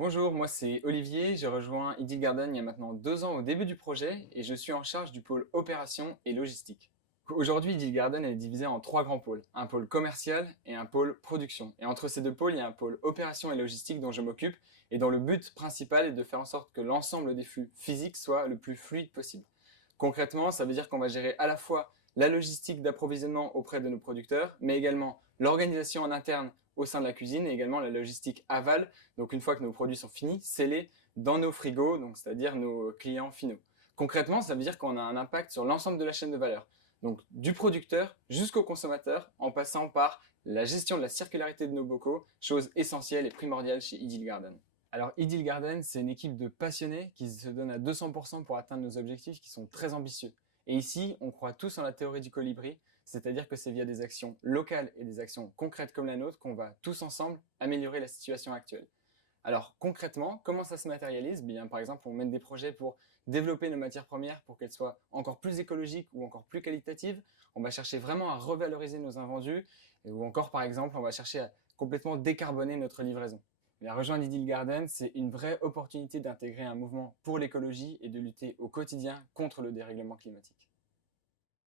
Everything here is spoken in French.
Bonjour, moi c'est Olivier, j'ai rejoint Idyll Garden il y a maintenant 2 ans au début du projet et je suis en charge du pôle opération et logistique. Aujourd'hui, Idyll Garden est divisé en 3 grands pôles, un pôle commercial et un pôle production. Et entre ces 2 pôles, il y a un pôle opération et logistique dont je m'occupe et dont le but principal est de faire en sorte que l'ensemble des flux physiques soit le plus fluide possible. Concrètement, ça veut dire qu'on va gérer à la fois la logistique d'approvisionnement auprès de nos producteurs, mais également l'organisation en interne au sein de la cuisine et également la logistique aval. Donc une fois que nos produits sont finis, scellés dans nos frigos, donc c'est-à-dire nos clients finaux. Concrètement, ça veut dire qu'on a un impact sur l'ensemble de la chaîne de valeur. Donc du producteur jusqu'au consommateur, en passant par la gestion de la circularité de nos bocaux, chose essentielle et primordiale chez Idyll Garden. Alors Idyll Garden, c'est une équipe de passionnés qui se donnent à 200% pour atteindre nos objectifs qui sont très ambitieux. Et ici, on croit tous en la théorie du colibri, c'est-à-dire que c'est via des actions locales et des actions concrètes comme la nôtre qu'on va tous ensemble améliorer la situation actuelle. Alors concrètement, comment ça se matérialise? Bien, par exemple, on mène des projets pour développer nos matières premières pour qu'elles soient encore plus écologiques ou encore plus qualitatives. On va chercher vraiment à revaloriser nos invendus ou encore, par exemple, on va chercher à complètement décarboner notre livraison. La rejoindre Idyll Garden, c'est une vraie opportunité d'intégrer un mouvement pour l'écologie et de lutter au quotidien contre le dérèglement climatique.